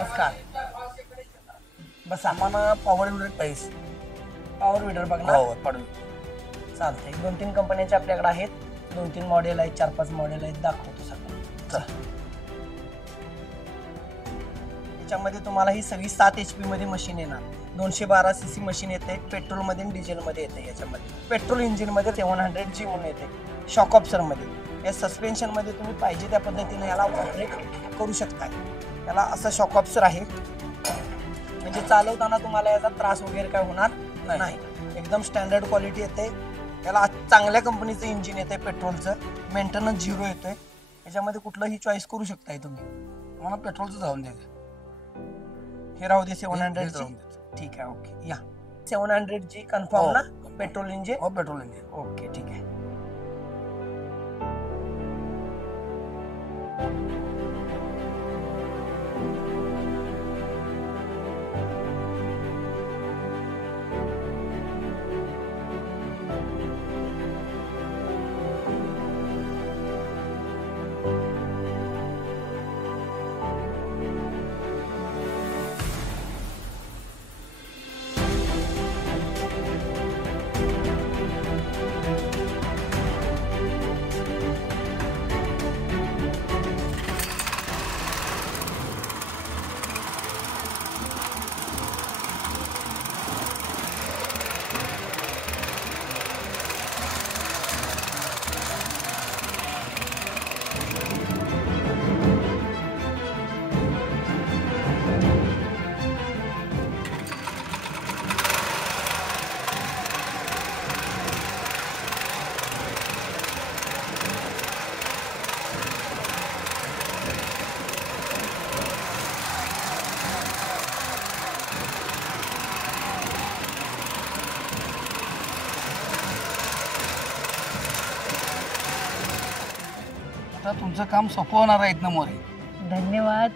नमस्कार. बस आम्हाला power weeder पाहिजे. पॉवर विडर बघणार. हो पाडू. चालतंय. 2-3 कंपन्यांचे आपल्याकडे आहेत. 2-3 मॉडेल आहेत, 4-5 मॉडेल आहेत. दाखवतो सगळं. चल. त्याच्यामध्ये तुम्हाला ही सगळी 7 HP मध्ये मशीन येणार. 212 cc मशीन येते. पेट्रोलमध्ये आणि डिझेलमध्ये येते. याच्यामध्ये पेट्रोल इंजिनमध्ये 700G म्हणून येते. शॉक ऑब्झर्वरमध्ये. या सस्पेन्शनमध्ये तुम्ही पाहिजे त्या पद्धतीने याला ऑपरेट करू शकता. याला असं शॉक ऑब्झर्वर आहे, म्हणजे चालवताना तुम्हाला याचा त्रास वगैरे काय होणार नाही. एकदम स्टँडर्ड क्वालिटी येते. याला चांगल्या कंपनीचं इंजिन येते. पेट्रोलचं मेंटेनन्स 0 येतोय. याच्यामध्ये कुठलंही चॉईस करू शकताय तुम्ही. मला पेट्रोलचं जाऊन द्या. हे राहू दे 700G. ठीक आहे. ओके. या 700G कन्फर्म ना. Petrol engine. हो पेट्रोल इंजिन. ओके ठीक आहे. आता तुमचं काम सोपं होणार आहे ना मोरे. धन्यवाद.